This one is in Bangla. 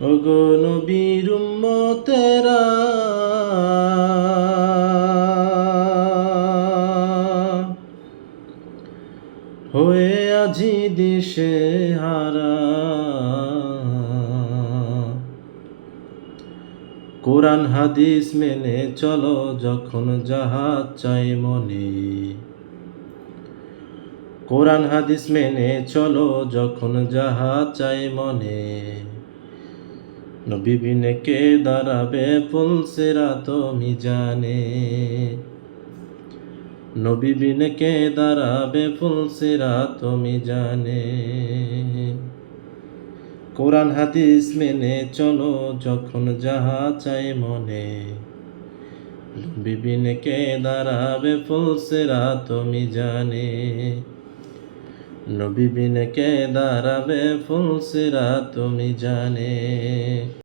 ওগো নবীর উম্মতেরা হয়ে আজি দিশে হারা, কোরআন হাদিস মেনে চলো যখন জাহাজ চাই মনে। কোরআন হাদিস মেনে চলো যখন জাহাজ চাই মনে। নবী বিনে কে দাঁড়াবে পুলসিরাত মিজানে। নবী বিনে কে দাঁড়াবে পুলসিরাত মিজানে। কোরআন হাদিস মেনে চলো যখন যাহা চাই মনে। নবী বিনে কে দাঁড়াবে পুলসিরাত মিজানে। নবী বিনে কে দাঁড়াবে পুলসিরাত মিজানে।